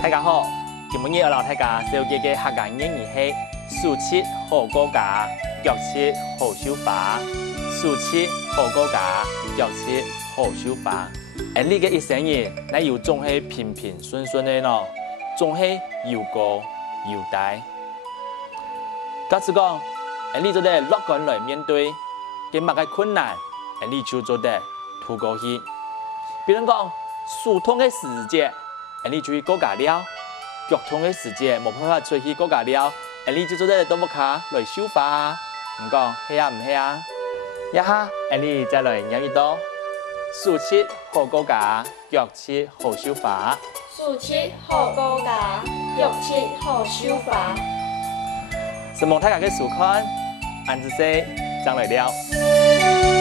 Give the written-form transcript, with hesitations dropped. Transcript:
大家好，今日我老大家小姐嘅客家谚语係暑七好過家，腳七好收花。暑七好過家，腳七好收花。你嘅一生日，你要總係平平順順嘅咯，總係又高又大。假使講，你做得樂觀來面對，嘅乜嘅困難，你就做得突過去。比如講，暑痛嘅時節，你就去過家了；腳痛嘅時節，冇辦法出去過家了，你就做得到木卡來收花。唔講係啊唔係啊？一下，你再來念一道：暑七好過家，腳七好收花。暑七好過家，腳七好收花。希望大家嘅收看，安子西將來了。